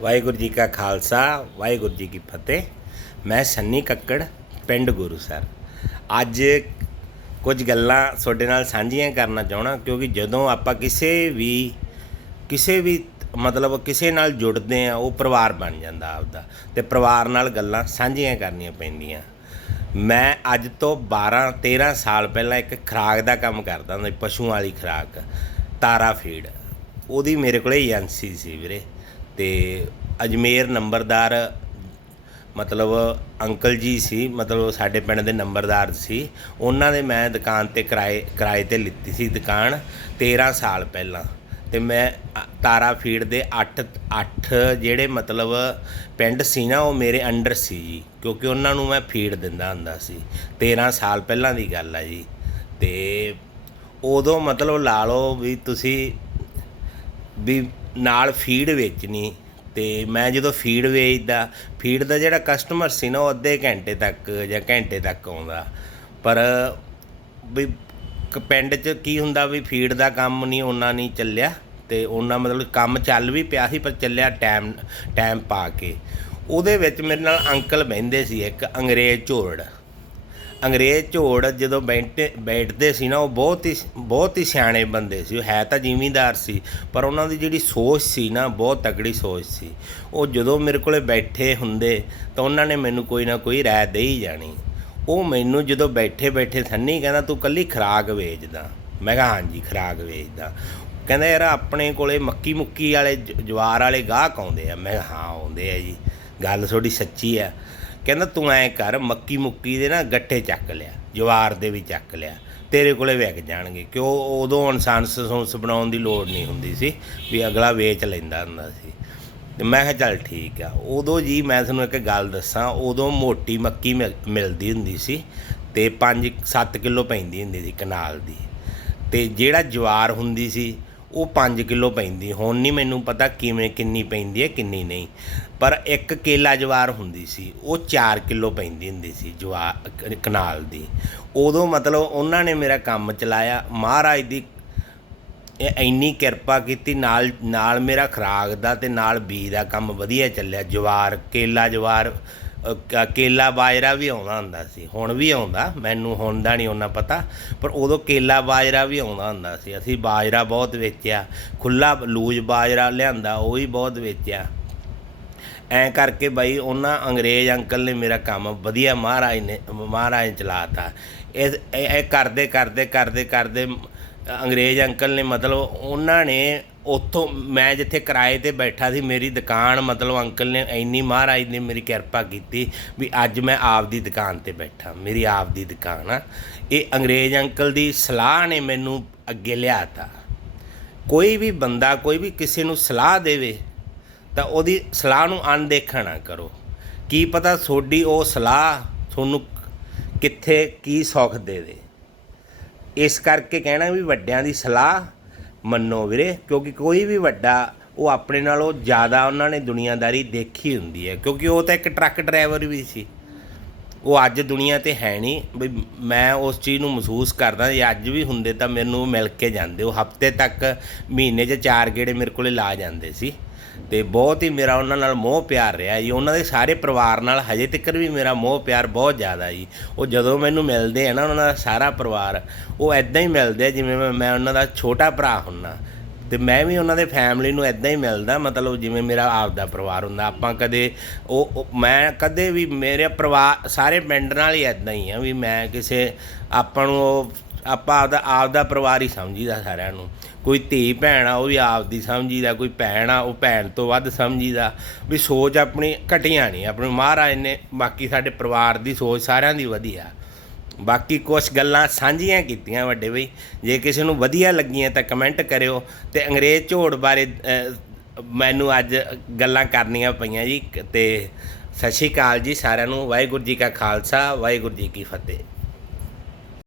ਵਾਹਿਗੁਰੂ ਜੀ ਕਾ ਖਾਲਸਾ, ਵਾਹਿਗੁਰੂ ਜੀ ਕੀ ਫਤਿਹ। ਮੈਂ ਸੰਨੀ ਕੱਕੜ, ਪਿੰਡ ਗੁਰੂਸਰ ਅੱਜ ਕੁਝ ਗੱਲਾਂ ਤੁਹਾਡੇ ਨਾਲ ਸਾਂਝੀਆਂ ਕਰਨਾ ਚਾਹਣਾ ਕਿਉਂਕਿ ਜਦੋਂ ਆਪਾਂ ਕਿਸੇ ਵੀ ਕਿਸੇ ਵੀ ਮਤਲਬ ਕਿਸੇ ਨਾਲ ਜੁੜਦੇ ਆ ਉਹ ਪਰਿਵਾਰ ਬਣ ਜਾਂਦਾ ਆਪਦਾ ਤੇ ਪਰਿਵਾਰ ਨਾਲ ਗੱਲਾਂ ਸਾਂਝੀਆਂ ਕਰਨੀਆਂ ਪੈਂਦੀਆਂ। ਮੈਂ ਅੱਜ ਤੋਂ 12 13 ਸਾਲ ਪਹਿਲਾਂ ਇੱਕ ਖਰਾਕ ਦਾ ਕੰਮ ਕਰਦਾ ਹੁੰਦਾ, ਪਸ਼ੂਆਂ ਵਾਲੀ ਖਰਾਕ, ਤਾਰਾ ਫੀਡ। ਉਹਦੀ ਮੇਰੇ ਕੋਲੇ ਏਜੰਸੀ ਸੀ ਵੀਰੇ। ਤੇ ਅਜਮੇਰ ਨੰਬਰਦਾਰ, ਮਤਲਬ ਅੰਕਲ ਜੀ ਸੀ, ਮਤਲਬ ਸਾਡੇ ਪਿੰਡ ਦੇ ਨੰਬਰਦਾਰ ਸੀ। ਉਹਨਾਂ ਦੇ ਮੈਂ ਦੁਕਾਨ ਤੇ ਕਿਰਾਏ ਕਿਰਾਏ ਤੇ ਲਿੱਤੀ ਸੀ ਦੁਕਾਨ 13 ਸਾਲ ਪਹਿਲਾਂ। ਤੇ ਮੈਂ ਅ- ਤਾਰਾ ਫੀਡ ਦੇ 8 8 ਜਿਹੜੇ ਮਤਲਬ ਪਿੰਡ ਸੀ ਨਾ, ਉਹ ਮੇਰੇ ਅੰਡਰ ਸੀ ਜੀ, ਕਿਉਂਕਿ ਉਹਨਾਂ ਨੂੰ ਮੈਂ ਫੀਡ ਦਿੰਦਾ ਹੁੰਦਾ ਸੀ। 13 ਸਾਲ ਪਹਿਲਾਂ ਦੀ ਗੱਲ ਆ ਜੀ। ਤੇ ਉਦੋਂ ਮਤਲਬ ਲਾ ਲਓ ਵੀ ਤੁਸੀਂ ਵੀ ਨਾਲ ਫੀਡ ਵੇਚਣੀ ਤੇ ਮੈਂ ਜਦੋਂ ਫੀਡ ਵੇਚਦਾ ਫੀਡ ਦਾ ਜਿਹੜਾ ਕਸਟਮਰ ਸੀ ਨਾ ਉਹ ਅੱਧੇ ਘੰਟੇ ਤੱਕ ਜਾਂ ਘੰਟੇ ਤੱਕ ਆਉਂਦਾ। ਪਰ ਵੀ ਕ- ਪਿੰਡ 'ਚ ਕੀ ਹੁੰਦਾ ਵੀ ਫੀਡ ਦਾ ਕੰਮ ਨਹੀਂ ਉਹਨਾਂ ਨਹੀਂ ਚੱਲਿਆ ਤੇ ਉਹਨਾਂ ਮਤਲਬ ਕੰਮ ਚੱਲ ਵੀ ਪਿਆ ਸੀ, ਪਰ ਚੱਲਿਆ ਟਾਈਮ ਟਾਈਮ ਪਾ ਕੇ। ਉਹਦੇ ਵਿੱਚ ਮੇਰੇ ਨਾਲ ਅੰਕਲ ਬਹਿੰਦੇ ਸੀ, ਇੱਕ ਅੰਗਰੇਜ਼ ਝੋੜ ਅੰਗਰੇਜ਼ ਝੋੜ ਜਦੋਂ ਬੈਠੇ ਬੈਠਦੇ ਸੀ ਨਾ, ਉਹ ਬਹੁਤ ਹੀ ਬਹੁਤ ਹੀ ਸਿਆਣੇ ਬੰਦੇ ਸੀ। ਉਹ ਹੈ ਤਾਂ ਜ਼ਿਮੀਂਦਾਰ ਸੀ, ਪਰ ਉਹਨਾਂ ਦੀ ਜਿਹੜੀ ਸੋਚ ਸੀ ਨਾ, ਬਹੁਤ ਤਕੜੀ ਸੋਚ ਸੀ। ਉਹ ਜਦੋਂ ਮੇਰੇ ਕੋਲੇ ਬੈਠੇ ਹੁੰਦੇ, ਤਾਂ ਉਹਨਾਂ ਨੇ ਮੈਨੂੰ ਕੋਈ ਨਾ ਕੋਈ ਰਾਏ ਦੇ ਹੀ ਜਾਣੀ। ਉਹ ਮੈਨੂੰ ਜਦੋਂ ਬੈਠੇ ਬੈਠੇ ਸੰਨੀ ਕਹਿੰਦਾ, ਤੂੰ ਕੱਲੀ ਖਰਾਕ ਵੇਚਦਾ। ਮੈਂ ਕਿਹਾ, ਹਾਂਜੀ, ਖਰਾਕ ਵੇਚਦਾ। ਕਹਿੰਦਾ, ਯਾਰ, ਆਪਣੇ ਕੋਲੇ ਮੱਕੀ ਮੁੱਕੀ ਵਾਲੇ ਜ- ਜਵਾਰ ਵਾਲੇ ਗਾਹਕ ਆਉਂਦੇ ਆ। ਮੈਂ ਕਿਹਾ, ਹਾਂ, ਆਉਂਦੇ ਆ ਜੀ। ਗੱਲ ਤੁਹਾਡੀ ਸੱਚੀ ਆ। ਕਹਿੰਦਾ ਤੂੰ ਐ ਕਰ, ਮੱਕੀ ਮੁੱਕੀ ਦੇ ਨਾ ਗੱਟੇ ਚੱਕ ਲਿਆ, ਜਵਾਰ ਦੇ ਵੀ ਚੱਕ ਲਿਆ। ਤੇਰੇ ਕੋਲੇ ਵਿਕ ਜਾਣਗੇ, ਕਿਉਂ? ਉਦੋਂ ਇਨਸਾਨ ਸੌਂਸ ਬਣਾਉਣ ਦੀ ਲੋੜ ਨਹੀਂ ਹੁੰਦੀ ਸੀ, ਵੀ ਅਗਲਾ ਵੇਚ ਲੈਂਦਾ ਹੁੰਦਾ ਸੀ। ਤੇ ਮੈਂ ਕਿਹਾ, ਚੱਲ ਠੀਕ ਆ। ਉਦੋਂ ਜੀ ਮੈਂ ਤੁਹਾਨੂੰ ਇੱਕ ਗੱਲ ਦੱਸਾਂ, ਉਦੋਂ ਮੋਟੀ ਮੱਕੀ ਮਿਲ- ਮਿਲਦੀ ਹੁੰਦੀ ਸੀ ਤੇ 5-7 ਕਿਲੋ ਪੈਂਦੀ ਹੁੰਦੀ ਸੀ ਕਨਾਲ ਦੀ। ਤੇ ਜਿਹੜਾ ਜਵਾਰ ਹੁੰਦੀ ਸੀ ਉਹ 5 ਕਿਲੋ ਪੈਂਦੀ, ਹੁਣ ਨਹੀਂ ਮੈਨੂੰ ਪਤਾ ਕਿਵੇਂ ਕਿੰਨੀ ਪੈਂਦੀ ਹੈ, ਕਿੰਨੀ ਨਹੀਂ। ਪਰ ਇੱਕ ਕੇਲਾ ਜਵਾਰ ਹੁੰਦੀ ਸੀ, ਉਹ 4 ਕਿਲੋ ਪੈਂਦੀ ਹੁੰਦੀ ਸੀ ਜਵਾ ਕਨਾਲ ਦੀ। ਉਦੋਂ ਮਤਲਬ ਉਹਨਾਂ ਨੇ ਮੇਰਾ ਕੰਮ ਚਲਾਇਆ। ਮਹਾਰਾਜ ਦੀ ਇੰਨੀ ਕਿਰਪਾ ਕੀਤੀ, ਨਾਲ ਨਾਲ ਮੇਰਾ ਖਰਾਕ ਦਾ ਤੇ ਨਾਲ ਬੀ ਦਾ ਕੰਮ ਵਧੀਆ ਚੱਲਿਆ। ਜਵਾਰ, ਕੇਲਾ ਜਵਾਰ ਕੇਲਾ ਬਾਜਰਾ ਵੀ ਆਉਂਦਾ ਹੁੰਦਾ ਸੀ। ਹੁਣ ਵੀ ਆਉਂਦਾ, ਮੈਨੂੰ ਹੁਣ ਦਾ ਨਹੀਂ ਉਹਨਾਂ ਪਤਾ। ਪਰ ਉਦੋਂ ਕੇਲਾ ਬਾਜਰਾ ਵੀ ਆਉਂਦਾ ਹੁੰਦਾ ਸੀ। ਅਸੀਂ ਬਾਜਰਾ ਬਹੁਤ ਵੇਚਿਆ। ਖੁੱਲਾ ਲੂਜ ਬਾਜਰਾ ਲਿਆਂਦਾ, ਉਹ ਵੀ ਬਹੁਤ ਵੇਚਿਆ। ਐਂ ਕਰਕੇ ਬਾਈ ਉਹਨਾਂ ਅੰਗਰੇਜ਼ ਅੰਕਲ ਨੇ ਮੇਰਾ ਕੰਮ ਵਧੀਆ ਮਹਾਰਾਜ ਨੇ ਮਹਾਰਾਜ ਨੇ ਚਲਾਤਾ। ਇਹ ਇਹ ਇਹ ਕਰਦੇ ਕਰਦੇ ਕਰਦੇ ਕਰਦੇ ਅੰਗਰੇਜ਼ ਅੰਕਲ ਨੇ ਮਤਲਬ ਉਹਨਾਂ ਨੇ ਉੱਥੋਂ ਮੈਂ ਜਿੱਥੇ ਕਿਰਾਏ ਤੇ ਬੈਠਾ ਸੀ, ਮੇਰੀ ਦੁਕਾਨ ਮਤਲਬ ਅੰਕਲ ਨੇ ਇੰਨੀ ਮਹਾਰਾਜ ਨੇ ਮੇਰੀ ਕਿਰਪਾ ਕੀਤੀ ਵੀ ਅੱਜ ਮੈਂ ਆਪ ਦੀ ਦੁਕਾਨ ਤੇ ਬੈਠਾ, ਮੇਰੀ ਆਪ ਦੀ ਦੁਕਾਨ ਆ। ਇਹ ਅੰਗਰੇਜ਼ ਅੰਕਲ ਦੀ ਸਲਾਹ ਨੇ ਮੈਨੂੰ ਅੱਗੇ ਲਿਆਤਾ। ਕੋਈ ਵੀ ਬੰਦਾ, ਕੋਈ ਵੀ ਕਿਸੇ ਨੂੰ ਸਲਾਹ ਦੇਵੇ, ਤਾਂ ਉਹਦੀ ਸਲਾਹ ਨੂੰ ਅਣਦੇਖਾ ਨਾ ਕਰੋ। ਕੀ ਪਤਾ ਤੁਹਾਡੀ ਉਹ ਸਲਾਹ ਤੁਹਾਨੂੰ ਕਿੱਥੇ ਕੀ ਸੌਖ ਦੇ ਦੇ ਇਸ ਕਰਕੇ ਕਹਿਣਾ ਵੀ ਵੱਡਿਆਂ ਦੀ ਸਲਾਹ ਮੰਨੋ ਵੀਰੇ, ਕਿਉਂਕਿ ਕੋਈ ਵੀ ਵੱਡਾ, ਉਹ ਆਪਣੇ ਨਾਲੋਂ ਜ਼ਿਆਦਾ ਉਹਨਾਂ ਨੇ ਦੁਨੀਆਦਾਰੀ ਦੇਖੀ ਹੁੰਦੀ ਹੈ। ਕਿਉਂਕਿ ਉਹ ਤਾਂ ਇੱਕ ਟਰੱਕ ਡਰਾਈਵਰ ਵੀ ਸੀ। ਉਹ ਅੱਜ ਦੁਨੀਆ ਤੇ ਹੈ ਨਹੀਂ। ਵੀ ਮੈਂ ਉਸ ਚੀਜ਼ ਨੂੰ ਮਹਿਸੂਸ ਕਰਦਾ, ਜੇ ਅੱਜ ਵੀ ਹੁੰਦੇ ਤਾਂ ਮੈਨੂੰ ਮਿਲ ਕੇ ਜਾਂਦੇ। ਉਹ ਹਫ਼ਤੇ ਤੱਕ, ਮਹੀਨੇ 'ਚ ਚਾਰ ਗੇੜੇ ਮੇਰੇ ਕੋਲੇ ਲਾ ਜਾਂਦੇ ਸੀ। ਤੇ ਬਹੁਤ ਹੀ ਮੇਰਾ ਉਹਨਾਂ ਨਾਲ ਮੋਹ ਪਿਆਰ ਰਿਹਾ ਜੀ। ਉਹਨਾਂ ਦੇ ਸਾਰੇ ਪਰਿਵਾਰ ਨਾਲ ਹਜੇ ਤੱਕ ਵੀ ਮੇਰਾ ਮੋਹ ਪਿਆਰ ਬਹੁਤ ਜ਼ਿਆਦਾ ਜੀ। ਉਹ ਜਦੋਂ ਮੈਨੂੰ ਮਿਲਦੇ ਆ ਨਾ ਉਹਨਾਂ ਦਾ ਸਾਰਾ ਪਰਿਵਾਰ, ਉਹ ਐਦਾਂ ਹੀ ਮਿਲਦੇ ਆ ਜਿਵੇਂ ਮੈਂ- ਉਹਨਾਂ ਦਾ ਛੋਟਾ ਭਰਾ ਹੁੰਨਾ। ਤੇ ਮੈਂ ਵੀ ਉਹਨਾਂ ਦੇ ਫੈਮਿਲੀ ਨੂੰ ਐਦਾਂ ਹੀ ਮਿਲਦਾ, ਮਤਲਬ ਜਿਵੇਂ ਮੇਰਾ ਆਪਦਾ ਪਰਿਵਾਰ ਹੁੰਦਾ। ਆਪਾਂ ਕਦੇ ਉਹ ਮੈਂ ਕਦੇ ਵੀ ਮੇਰੇ ਪਰਿਵਾਰ ਸਾਰੇ ਪਿੰਡ ਨਾਲ ਹੀ ਐਦਾਂ ਹੀ ਆ ਵੀ ਮੈਂ ਕਿਸੇ ਆਪਾਂ ਨੂੰ ਉਹ ਆਪਾਂ ਆਪਦਾ ਆਪਦਾ ਪਰਿਵਾਰ ਹੀ ਸਮਝੀਦਾ ਸਾਰਿਆਂ ਨੂੰ। ਕੋਈ ਧੀ ਭੈਣ ਆ, ਉਹ ਵੀ ਆਪਦੀ ਸਮਝੀਦਾ, ਕੋਈ ਭੈਣ ਆ, ਉਹ ਭੈਣ ਤੋਂ ਵੱਧ ਸਮਝੀਦਾ। ਵੀ ਸੋਚ ਆਪਣੀ ਘਟੀਆਂ ਨਹੀਂ, ਆਪਣੇ ਮਹਾਰਾਜ ਨੇ ਬਾਕੀ ਸਾਡੇ ਪਰਿਵਾਰ ਦੀ ਸੋਚ ਸਾਰਿਆਂ ਦੀ ਵਧੀਆ। ਬਾਕੀ ਕੁਝ ਗੱਲਾਂ ਸਾਂਝੀਆਂ ਕੀਤੀਆਂ ਵੱਡੇ ਬਈ। ਜੇ ਕਿਸੇ ਨੂੰ ਵਧੀਆ ਲੱਗੀਆਂ ਤਾਂ ਕਮੈਂਟ ਕਰਿਓ ਤੇ ਅੰਗਰੇਜ਼ ਝੋੜ ਬਾਰੇ ਮੈਨੂੰ ਅੱਜ ਗੱਲਾਂ ਕਰਨੀਆਂ ਪਈਆਂ ਜੀ। ਤੇ ਸਤਿ ਸ਼੍ਰੀ ਅਕਾਲ ਜੀ ਸਾਰਿਆਂ ਨੂੰ। ਵਾਹਿਗੁਰੂ ਜੀ ਕਾ ਖਾਲਸਾ, ਵਾਹਿਗੁਰੂ ਜੀ ਕੀ ਫਤਿਹ।